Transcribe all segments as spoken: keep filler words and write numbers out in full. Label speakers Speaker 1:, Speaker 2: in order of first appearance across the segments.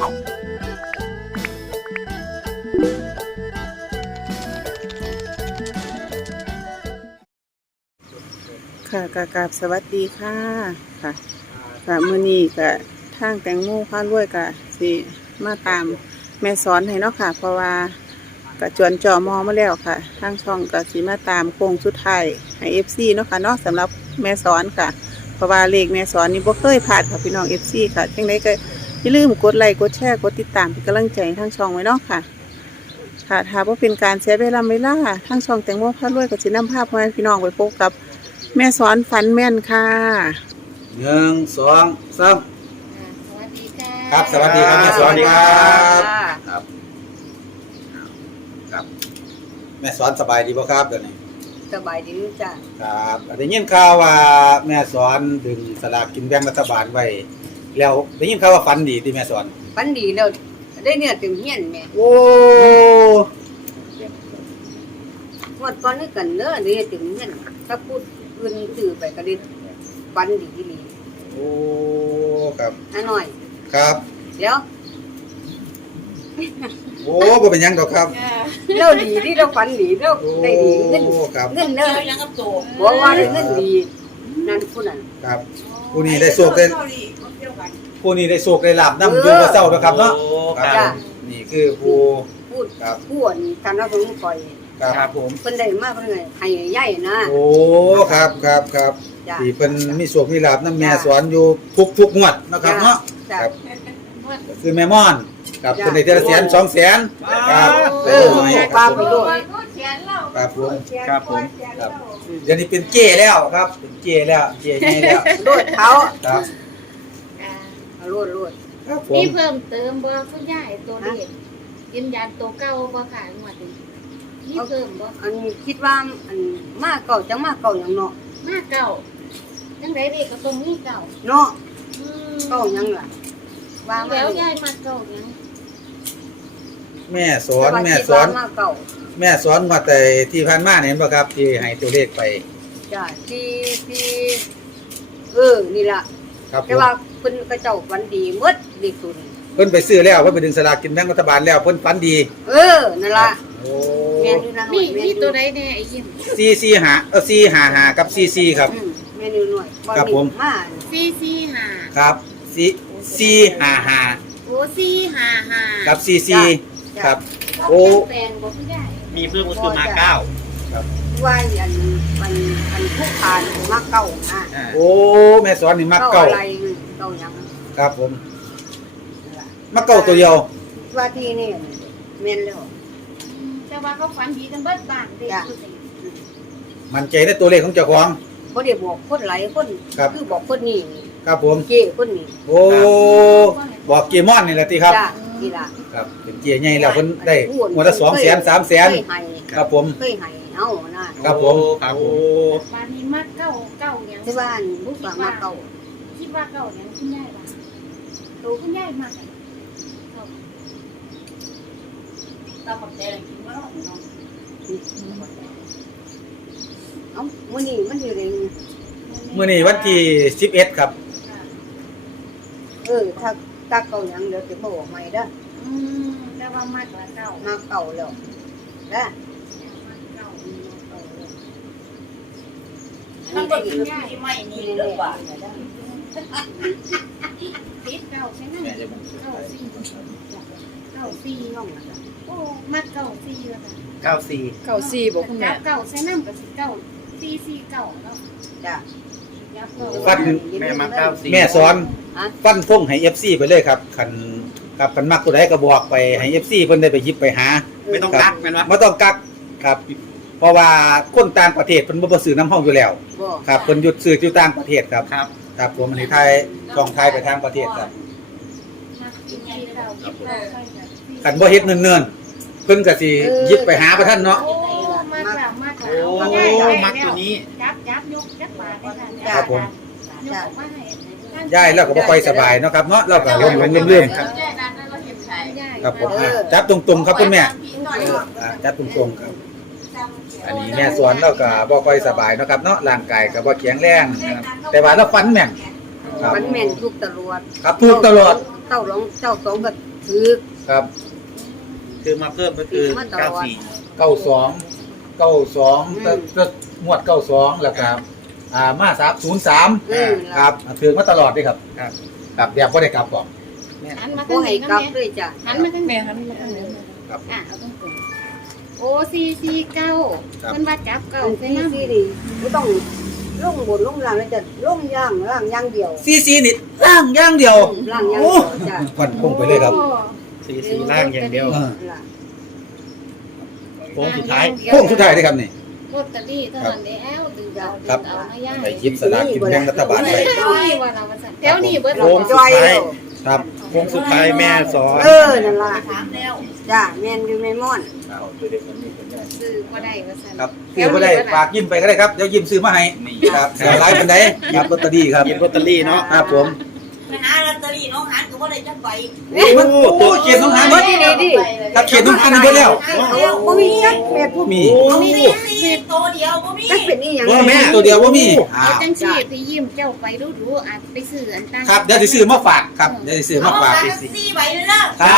Speaker 1: ค่ะกะกราบสวัสดีค่ะค่ะค่ะมื้อนี้ก็ทางแตงโมพารวยก็สิมาตามแม่สอนให้เนาะค่ะเพราะว่าก็จวนจ่อมอมาแล้วค่ะทางช่องก็สิมาตามโค้งสุดท้ายให้ เอฟ ซี เนาะค่ะเนาะสำหรับแม่สอนค่ะเพราะว่าเลขแม่สอนนี่บ่เคยพลาดค่ะพี่น้อง เอฟ ซี ค่ะจังได๋ก็อย่าลืมกดไลค์กดแชร์กดติดตามเป็นกำลังใจให้ทางช่องไว้เนาะค่ะค่ะถ้าบ่เป็นการเสียเวลาเวลาทางช่องแตงโมพารวยก็สินำภาพมาให้พี่น้องไปพบกับแม่สอนฝันแม่นค่ะ
Speaker 2: หนึ่งสองสาม
Speaker 3: สวัสดีค่ะ
Speaker 2: ครับสวัสดีครับแม่สอนครับครับครับแม่สอนสบายดีบ่ครับเดี๋ยวนี้
Speaker 3: สบายดีจ้ะ
Speaker 2: ครับได้ยินข่าวว่าแม่สอนดึงสลากกินแบ่งรัฐบาลไว้แล้วได้ยินข่าวว่าฝันดีที่แม่สอน
Speaker 3: ฝันดีแล้วได้เนี่ยถึงเฮียนแม่
Speaker 2: โอ้
Speaker 3: งวดก่อนนี่กันเด้อนี่ถึงเฮียนถ้าพูดอื่นสื่อไปก็ได้ฝันดีอีหลี
Speaker 2: โอ้ครับ
Speaker 3: น้าน้อย
Speaker 2: ครับ
Speaker 3: เดี๋ยว
Speaker 2: โอ้บ่เป็นหยังดอกครับ
Speaker 3: เราดีที่เราฝันดีเราได้ดีเงินเงินเด้อบอกว่าได้เงินดีนั่นผู้นั้น
Speaker 2: ครับผู้นี้ได้โชคได้ผู้นี้ได้โชคได้ลาภนำอยู่บ่เซานะครับเนาะครับนี่คือผู้
Speaker 3: พูดครับผู้อันท่านเราสงคอย
Speaker 2: ครับผม
Speaker 3: เพิ่นได้มาเพิ่นให้ให้ใหญ่นะ
Speaker 2: โอ้ครับครับครับที่เพิ่นมีโชคมีลาภนำแม่สอนอยู่ทุกๆงวดนะครับเนาะครับคือแม่ม่อนครับเพิ่นได้เทื่อละแสน สองแสนครับ
Speaker 3: เออปลาไปโลด
Speaker 2: ครับผมครับผมครับเดี๋ยวนี้เป็นเก้แล้วครับเป็นเก้แล้วเก้ใหญ่แล้ว
Speaker 3: โลดเขา
Speaker 2: ครับ
Speaker 3: เอาโลดโลด
Speaker 2: ครับผม
Speaker 4: มีเพิ่มเติมบ่คุณยายตัวเลขยืนยันตัวเก่าบ่ค่ะงวดนี้มีเพิ่มบ่
Speaker 3: อันคิดว่าอันมาเก่าจังมาเก่าหยังเนาะ
Speaker 4: มาเก่าจังได๋เด็กก็ตรงนี้เก่า
Speaker 3: เนาะเก่าหยังล่ะ
Speaker 4: ว่าแล้วยายมาเก่าหยัง
Speaker 2: แม่สอนแม่สอนแม่สอนมาแต่ที่ผ่านมาเห็นบ่ครับที่ให้ตัวเลขไป
Speaker 3: จ้ะที่ที่เออนี่ล่ะแต่ว่าเพิ่นก็เจ้าฝันดีหมดเด็กตัวนี้
Speaker 2: เพิ่นไปซื้อแล้วเพิ่นไปดึงสลากกินแบ่งรัฐบาลแล้วเพิ่นฝันดี
Speaker 3: เออนั่นล่ะ
Speaker 2: โอ้
Speaker 3: แม่นอยู่นั่น
Speaker 4: มีมีตัวใดแน่ไอ้ยิ้ม
Speaker 2: สี่ สี่ ห้าเออสี่ ห้า ห้ากับสี่ สี่ครับ
Speaker 3: แม่นอยู่หน่อย
Speaker 2: ครับผม
Speaker 4: สี่ สี่ ห้า
Speaker 2: ครับสี่ สี่ ห้า ห้า
Speaker 4: โอ้สี่ ห้า ห้า
Speaker 2: กับสี่ สี่ครับโอ้
Speaker 4: แปลงบ่คุณยาย
Speaker 5: มีเพิ่มก็คือมาเก้า
Speaker 3: ครับว่าอันมันอันผู้ผ่านมาเก่านะ
Speaker 2: โอ้แม่สอนนี่มักเก่า
Speaker 3: อะไรเก่าหยัง
Speaker 2: ครับผมมักเก่าตัวเดียว
Speaker 3: ว่าที่นี่แม่นแล้ว
Speaker 4: แต่ว่าเขาฝันดีกันเบิดบ้านเด็ก
Speaker 2: มันใจในตัวเลขของเจ้าของ
Speaker 3: บ่ได้บอกคนหลายคนคือบอกคนนี้
Speaker 2: ครับผม
Speaker 3: เก้คนนี้
Speaker 2: โอ้บอกเกมอนนี่แหละติครับ
Speaker 3: จ้ะนี่ล่ะ
Speaker 2: ครับเป็นเกียร์ใหญ่แล้วเพิ่นได้งวดละสองแสน สามแสนครับผม
Speaker 3: เคยให้เอานะครับ
Speaker 2: ผม
Speaker 5: ครับ
Speaker 2: โอ้
Speaker 4: บ้านนี้มาเก่าเก่าหยัง
Speaker 3: ที่บ้านลูกว่ามาเก่า
Speaker 4: คิดว่าเก่าหยังคุณยายว่าโตคุณยายมาก
Speaker 3: ตาปักแดงกินบ่เนาะเอ้ามื้อนี้มันอยู่ใน
Speaker 2: มื้อนี้วันที่สิบเอ็ดครับ
Speaker 3: เออถ้าตาเก่าหยังเดี๋ยวสิมาบอกใหม่เด้อ
Speaker 4: อืมแต่ว่ามากกว่าเก่า
Speaker 3: มาเก่าแล้วเด้อ
Speaker 4: มันก็กินง่ายไม่นี่เด้อว่าติดเก่าใช่มั้ยเก่าสี่เก่าสี่น้องโอ้มักเก่าสี่ว่าซั่น
Speaker 5: เก้าสี่
Speaker 1: เก้าสี่บ่คุณแม่
Speaker 4: เก่าใช่นำก็สิเก่าสี่สี่เก่าเนาะ
Speaker 3: จ้ะ
Speaker 2: ฟัน
Speaker 5: แม่มาเก้าสี่
Speaker 2: แม่สอนฟันพงให้ เอฟ ซี ไปเลยครับคันครับคันมักตัวใดก็บอกไปให้ เอฟ ซี เพิ่นได้ไปหยิบไปหา
Speaker 5: ไม่ต้องกักแม่นบ่
Speaker 2: บ่ต้องกักครับเพราะว่าคนต่างประเทศเพิ่นบ่บ่ซื้อน้ำเฮาอยู่แล้วครับเพิ่นหยุดซื้ออยู่ต่างประเทศครับ
Speaker 5: ครับ
Speaker 2: ครับผมอันนี้ไทยช่องไทยไปทางประเทศครับคันบ่เฮ็ดเนิ่นๆเพิ่นก็สิหยิบไปหาบ่ทันเนาะ
Speaker 4: โอ้มากแล้วมากแล้
Speaker 5: วโอ้มักตัวนี้
Speaker 4: จับจับยกจับบาดได้
Speaker 2: ครับผม
Speaker 4: ยกมาให้
Speaker 2: ย้ายแล้วก็บ่ค่อยสบายเนาะครับเนาะเราก็ลงๆเรื่อยๆครับครับผมจับตรงๆครับคุณแม่จับตรงๆครับอันนี้แม่สอนเราก็บ่ค่อยสบายเนาะครับเนาะร่างกายก็บ่แข็งแรงนะครับแต่ว่าเราฟันแม่น
Speaker 3: ฟันแม่นทุกตลอด
Speaker 2: ครับทุกตลอด
Speaker 3: เจ้าหลงเจ้าสองก็ถือ
Speaker 2: ครับ
Speaker 5: คือมาเพิ่มก็คือเก้าสี่
Speaker 2: เก้าสองเก้าสองก็ก็งวดเก้าสองแล้วครับอ่ามาสามศูนย์สาม
Speaker 3: เออ
Speaker 2: ครับถือมาตลอดเลยครับ
Speaker 5: ครับ
Speaker 2: ครับเดี๋ยวบ่ได้กลับบอก
Speaker 4: หันมา
Speaker 3: บ่
Speaker 4: ทาง
Speaker 3: ให้
Speaker 4: นี้
Speaker 3: กลั
Speaker 4: นะ
Speaker 3: บ
Speaker 4: แม่
Speaker 3: เลยจ้ะ
Speaker 4: หันมาทางแม่หันมาทางนี้
Speaker 2: ครับ
Speaker 4: อ่ะเอาตรงๆโอ้สี่สี่เก้าเพิ่นว่าจับเก้า
Speaker 3: อัน
Speaker 4: ใส่
Speaker 3: ที่
Speaker 4: น้ำ
Speaker 3: ที่นี่บ่ต้องลงบนลงล่างแล้วจะลงย่างล่างอย่างเดียว
Speaker 2: ซีซีนี่ล่างอย่างเดียว
Speaker 3: ล่างอย่างเดียวจ้ะ
Speaker 2: ฟันพุ่งไปเลยครับ
Speaker 4: โอ้
Speaker 5: สี่สี่ล่างอย่างเดียว
Speaker 2: เออ
Speaker 3: ล่ะ
Speaker 5: โค้งสุดท้าย
Speaker 2: โค้งสุดท้ายเลยครับนี่
Speaker 4: ลอตเตอรี่เท่านั้นแล้วดึงเอาดึ
Speaker 2: ครับ
Speaker 4: งเอานะย่า
Speaker 2: ไปหยิบสลากกินแบ่งรัฐบาลไป
Speaker 4: แถวนี้ว่าเราว่าสั่นแถวนี้เบิด
Speaker 5: โค้ง
Speaker 3: จอยแล้ว
Speaker 2: ครับ
Speaker 5: โค้งสุดท้ายแม่สอน
Speaker 3: เออนั่นล่ะจ้ะแม่นอยู่แม่ม่อน
Speaker 4: ซื้อบ่ได้ว่าสั่น
Speaker 2: ครับซื้อบ่ได้ฝากยิ้มไปก็ได้ครับเดี๋ยวยิ้มซื้อมาให้ครับเสียหลายปานใดหยิบลอตเตอรี่ครับ
Speaker 5: หยิบลอตเตอรี่เนาะ
Speaker 2: ครับผม
Speaker 6: ไปหาลอตเตอรี่น้องหานก็บ่ได้จักใบ
Speaker 2: มันโอ้เขียนน้องหานเบิด
Speaker 3: ดีดี
Speaker 2: ครับเขียนน้องหานเบิดแล้ว
Speaker 3: บ่มีจักแม่ผู้
Speaker 2: มี
Speaker 6: บ่มีสี่ตัวเดียวบ่มี
Speaker 3: จักเป็นอีหยัง
Speaker 2: ว่าแม่ตัวเดียวว่ามีอ่า
Speaker 4: เอาจังซี่พี่ยิ้มเจ้าไปดูๆอาจไปซื้ออันต่าง
Speaker 2: ครับเดี๋ยวจะซื้อมาฝากครับเดี๋ยวจะซื้อ
Speaker 6: เอา
Speaker 2: มา
Speaker 6: มา
Speaker 2: ฝาก
Speaker 6: สี่ใบเลยนะครับ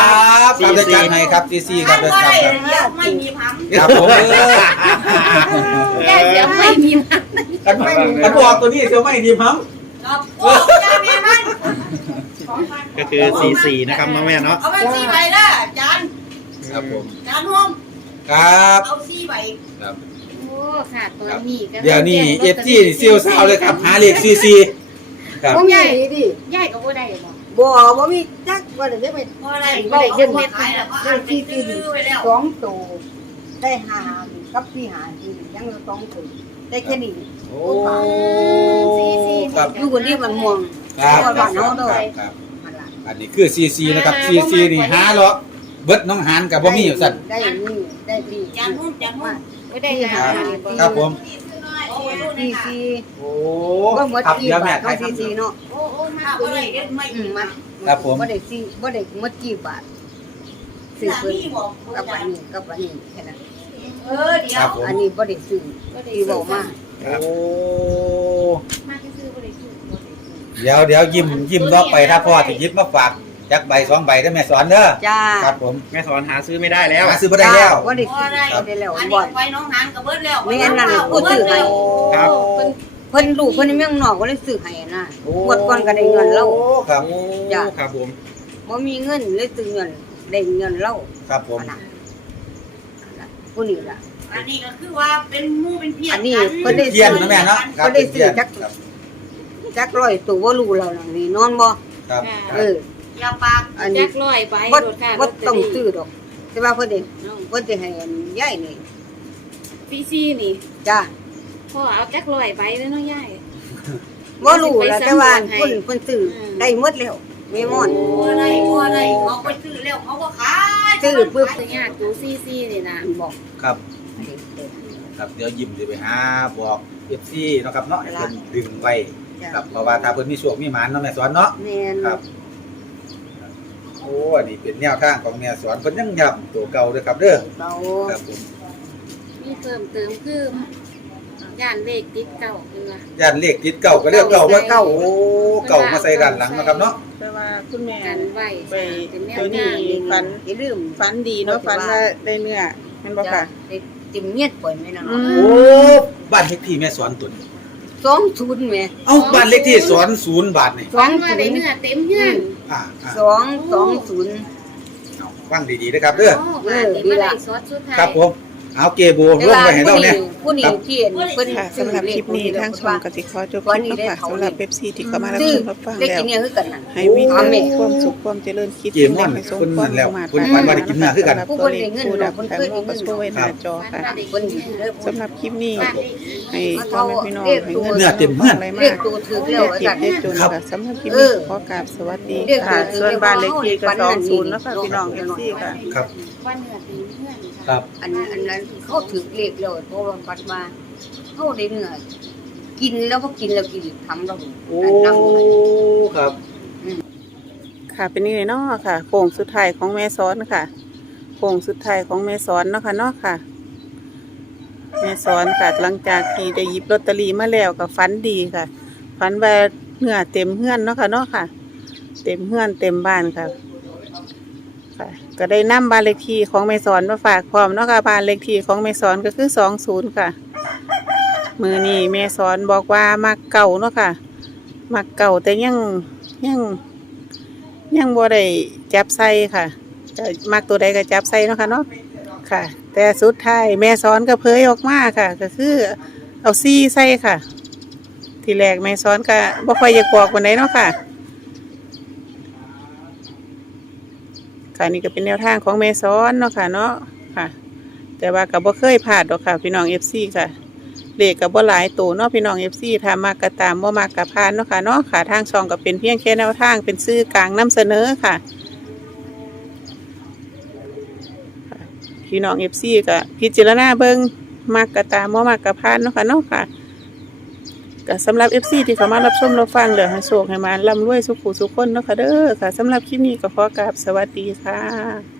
Speaker 2: ครับเดี๋ยวจัดให้ครับซีซีครับเดี๋ยว
Speaker 6: บ่
Speaker 2: ครับ
Speaker 6: ได้
Speaker 2: ครับ
Speaker 6: เดี๋ยวไม่มีพัม
Speaker 2: ครับผม
Speaker 4: แย่เสียไม่มีมา
Speaker 2: กันกันบอกตัวนี้เสียวไม่ดีมั้ง
Speaker 6: ครับโอ้ยาแม่มัน
Speaker 5: ก็คือสี่สี่นะครับน้องแม่เนาะ
Speaker 6: เอามาสี่ใบละจาน
Speaker 2: ครับผม
Speaker 6: จานห่วง
Speaker 2: ครับ
Speaker 6: เอาสี่ใบ
Speaker 2: ครับ
Speaker 4: โอ้ค่ะตอนนี้ก็
Speaker 2: เดี๋ยวนี้เอฟซีเซียวซาวเลยครับหาเลขซีซีครับ
Speaker 3: บ่มีดีดิ
Speaker 4: ย่ายก็บ่ได้บ่
Speaker 3: บ่บ่มีจักว่าได้ไป
Speaker 6: บ่ได้บ่ได้เงินขายแล้วก็อ่านไปซื้อไว้แล้ว
Speaker 3: สองตัวได้ห้ากับสี่ห้าที่ยังเหลือสองตัวได้แค่นี้
Speaker 2: โอ้
Speaker 4: ซีซี
Speaker 2: ครับ
Speaker 3: อยู่คนนี้มันม่วง
Speaker 2: ครับ
Speaker 3: เอาบ้านเฮาเด้อ
Speaker 2: ครับ
Speaker 3: มันล่ะ
Speaker 2: อันนี้คือซีซีนะครับซีซีนี่หาเหรอเบิดน้องหานกับบ่มีอยู่สั่น
Speaker 3: ได้นี่ได้ดี
Speaker 6: จานห่วงจานห่วง
Speaker 4: บ่ได้หา
Speaker 2: ครับผม
Speaker 6: โอ้ย
Speaker 3: ซีซี
Speaker 2: โอ้
Speaker 3: ก็หมด
Speaker 2: ครับ
Speaker 3: กี่
Speaker 2: เดี๋ยวแม่
Speaker 3: บาท
Speaker 2: ถ่า
Speaker 3: เท่าย ซี
Speaker 2: ทำ
Speaker 3: ซีเนาะ
Speaker 4: โอ้โอ้มา
Speaker 6: ถ้า
Speaker 4: ตัว
Speaker 6: บ่ได้
Speaker 4: นี้
Speaker 6: เงินไม่
Speaker 3: อืม
Speaker 6: มี
Speaker 3: มา
Speaker 2: ครับผม
Speaker 3: บ่ได้ซีบ่ได้หมดกี่บาทซื้อ
Speaker 6: สา
Speaker 3: เพิ่น
Speaker 6: มีบอก
Speaker 3: กับอันนี้กับอันนี้แค่นั้น
Speaker 6: เออเดี๋ย
Speaker 2: ครั
Speaker 6: ว
Speaker 2: บผม
Speaker 3: อันนี้บ่ได้ซื้อ
Speaker 4: บ่ได้
Speaker 3: ที่บอกมา
Speaker 2: โอ้
Speaker 4: มาซื้อบ่ได้ซื้อบ่ได้ซื้อ
Speaker 2: เดี๋ยวเดี๋ยวยิ้มยิ้มรอบไปถ้าพ่อจะยิบมาฝากจักใบสองใบได้แม่สอนเด้อ
Speaker 3: จ้า
Speaker 2: ครับผม
Speaker 5: แม่สอนหาซื้อไม่ได้แล้ว
Speaker 2: หาซื้อบ่ได้แล้ว
Speaker 3: บ่ได้
Speaker 6: บ่
Speaker 3: ซื้อ
Speaker 6: ได้
Speaker 3: ได้แล้ว
Speaker 6: อัน
Speaker 3: บ่
Speaker 6: นี้ไปน้องหานก็เบิดแล้ว
Speaker 3: ไม่งั้นนั่นพูดถือให้
Speaker 5: ครับ
Speaker 4: เพิ่น
Speaker 3: เพิ่นลูกเพิ่นยังนอกก็เลยซื้อให้นะงวดก่อนก็ได้เงินแล้ว
Speaker 2: โอ้ครับ
Speaker 5: โอ้
Speaker 3: จ้ะ
Speaker 5: ครับผม
Speaker 3: บ่มีเงินเลยซื้อเงินได้เงินแล้ว
Speaker 2: ครับผม
Speaker 3: อันนั้นอันนั้นผู้นี้ล่ะ
Speaker 6: อันนี้ก็คือว่าเป็นหมู่เป็นเพีย
Speaker 3: อันนี้
Speaker 6: กั
Speaker 3: เพิ่นได้
Speaker 2: เทียนนะแม่เนาะครับ
Speaker 3: ก็ได้ซื้อ
Speaker 2: เทียน
Speaker 3: จัก
Speaker 2: ครับ
Speaker 3: จักร้อยตัวบ่รู้แล้วล่ะนี่นอนบ่
Speaker 2: ครับ
Speaker 3: เออ
Speaker 6: อย่าปาก
Speaker 3: อัน
Speaker 4: จั
Speaker 3: นี้
Speaker 4: กร้อยไป
Speaker 3: บ่
Speaker 4: รถค่ะ
Speaker 3: บ่ต้องซื้อดอก แต่ว่าเพิ่นได้เพิ่นสิให้อันยายนี่
Speaker 4: ซีซีนี่
Speaker 3: จ้า
Speaker 4: พ่อเอาจักร้อยไปเลยเนาะย่าย
Speaker 3: บ่รู้แล้วแต่ว่า
Speaker 4: ให้
Speaker 3: เพิ่นเพิ่นซื้อได้หมดแล้วแม่ม่อน
Speaker 6: บัวไรบัวไรเขาไปซื้อแล้วเขาก็ขาย
Speaker 3: ซื้อปึ๊บ
Speaker 4: ตัวยากตัวซีซีนี่นะ
Speaker 3: บอก
Speaker 2: ครับ
Speaker 3: อันนี้เด้อ
Speaker 2: ครับเดี๋ยวยิ้มสิไปหาบอกเอฟซีเนาะครับเนาะให้เพิ่นดึงไว้
Speaker 3: จ้ะ
Speaker 2: ครับเพราะว่าถ้าเพิ่นมีโชคมีหมานเนาะแม่สอนเนาะ
Speaker 3: แม่น
Speaker 2: ครับ โอ้อันนี้เป็นแนวทางของแม่สอนเพิ่นยังย้ำตัวเก่าเด้อครับเด้อ
Speaker 3: เรา
Speaker 2: ครับผม
Speaker 4: มีเพิ่มเติมคือย่านเลขติดเก่าคือว่า
Speaker 2: ย่านเลขติดเก่าก็เรียกเก่าว่าเก่าโอ้เก่ามาใส่ด้านหลังเนาะครับเนาะ
Speaker 1: แต่ว่าคุณแม่
Speaker 4: กันไว้
Speaker 1: ไป
Speaker 4: เป็นแน
Speaker 1: ไป
Speaker 4: ว
Speaker 1: นี่
Speaker 4: ทาง
Speaker 1: ฝัน
Speaker 3: อย่าลืม
Speaker 1: ฝันดีเนาะฝันว่าได้เนื้อแมันบ่
Speaker 3: จ้ะ
Speaker 1: ค่ะ
Speaker 3: ได้ติมเงียดปล่อยแม่น
Speaker 1: อื
Speaker 3: เนาะ
Speaker 1: ม
Speaker 2: โอ้บ้านเลขที่แม่สอนตุน
Speaker 3: สองศูนย์แม่
Speaker 2: เอ้าบ้านเลขที่สอนศูนย์บาทนี่
Speaker 3: สอ
Speaker 4: ฝั
Speaker 3: ง
Speaker 4: นว่า
Speaker 3: ศู
Speaker 4: ได้
Speaker 3: นย์
Speaker 4: เนื้อเต็มเฮือน
Speaker 2: อ่าอ่า
Speaker 3: สองสองศูนย์
Speaker 2: เอาฟังดีๆนะครับเด้อ
Speaker 4: โอ้มาได้มาได้ซอสสุดท้าย
Speaker 2: ครับผมเอาเกโบร่วมไว้ให้เราเนี่ย
Speaker 3: ผู้นี้ที่เพิ่น
Speaker 1: ค่ะสำหรับคลิปนี้ทางช่องกสิขอจบคลิปแล้วค่ะสำหรับเว็บซีที่เข้ามารับชมรับฟัง
Speaker 3: ได้
Speaker 1: แล้ว
Speaker 3: กินเนี่ยคือกันน่ะ
Speaker 1: ให้มีความสุขความเจริญคิด
Speaker 2: เกมม่อนคนนั่นแล้วคนฝันว่าได้กินเนื้อคือกัน
Speaker 1: สำหรับตัวเลขผู้ดับแตงโมก็ช่วยไว้หน้าจอค่ะ
Speaker 3: เพิ่นสิเด้อ
Speaker 1: สำหรับคลิปนี้
Speaker 4: บ้านเลขที่
Speaker 1: ให้พ่อแม่พี่น้องให้เงิน
Speaker 2: เนื้อเต็มเนื้อ
Speaker 1: อะไร
Speaker 3: เรี
Speaker 1: มาย
Speaker 3: ก
Speaker 1: ก
Speaker 3: ตัวถือ
Speaker 1: เรี
Speaker 3: แล้
Speaker 1: ยว ก
Speaker 3: ว่า
Speaker 1: เก็
Speaker 3: จั
Speaker 1: บ
Speaker 3: ง
Speaker 1: ได้จนค่ะสำหรับคลิป
Speaker 3: เอ
Speaker 1: นี้
Speaker 3: อ
Speaker 1: ขอกราบสวัสดี
Speaker 3: เรียก
Speaker 1: ค่ะ
Speaker 3: ตัวถือ
Speaker 1: ส่วนบ้านเลขที่ก็
Speaker 3: วัน
Speaker 1: ส
Speaker 3: นั้
Speaker 1: อง
Speaker 3: น
Speaker 1: ศูนย์แล้วค่ะพี่น้องเอฟซีค่ะ
Speaker 2: ครับ
Speaker 4: บ้านเนื้อเต็มเฮือน
Speaker 2: ครั
Speaker 4: ค่ะ
Speaker 2: บ
Speaker 3: อันอันนั้นเขาถือเลขแล้วเพราะว่าปัดมาเขาได้เนื้อกินแล้วก็กินแล้วกินทำเรา
Speaker 2: โอ้
Speaker 3: นั่ง
Speaker 2: ครับ
Speaker 1: ค่ะเป็นนี่เนาะค่ะโค้งสุดท้ายของแม่ซ้อนค่ะโค้งสุดท้ายของแม่ซ้อนเนาะค่ะเนาะค่ะ แม่ซ้อนค่ะหลังจากที่ได้หยิบลอตเตอรี่มาแล้วก็ฝันดีค่ะฝันว่าเนื้อเต็มเฮือนเนาะค่ะเนาะค่ะ เต็มเฮือนเต็มบ้านค่ะค่ะก็ได้นำบ้านเลขที่ของแม่สอนมาฝากพร้อมเนาะค่ะบ้านเลขที่ของแม่สอนก็คือสองศูนย์ค่ะมือนี้แม่สอนบอกว่ามักเก่าเนาะค่ะมักเก่าแต่ยังยังยังบ่ได้จับใส่ค่ะจะมักตัวใดก็จับใส่เนาะค่ะเนาะค่ะ แต่สุดท้ายแม่สอนก็เผยออกมาค่ะ ก็คือเอาซี่ใส่ค่ะ ทีแรกแม่สอนก็บ่ค่อยอยากบอกปานใดเนาะค่ะค่ะนี่ก็เป็นแนวทางของแม่สอนเนาะค่ะเนาะค่ะ แต่ว่าก็บ่เคยพลาดดอกค่ะพี่น้อง เอฟ ซี ค่ะเลขก็บ่หลายตัวเนาะพี่น้อง เอฟ ซี ถ้ามากก็ตามบ่มากก็ผ่านเนาะค่ะเนาะค่ะทางช่องก็เป็นเพียงแค่แนวทางเป็นสื่อกลางนำเสนอค่ะพี่น้อง เอฟ ซี ก็พิจารณาเบิ่งมากก็ตามบ่มากก็ผ่านเนาะค่ะเนาะค่ะก็สำหรับ เอฟ ซี ที่เข้ามารับชมรับฟังเด้อให้โชคให้มาร่ำรวยสุขสุขคนเนาะค่ะเด้อค่ะสำหรับคลิปนี้ก็ขอกราบสวัสดีค่ะ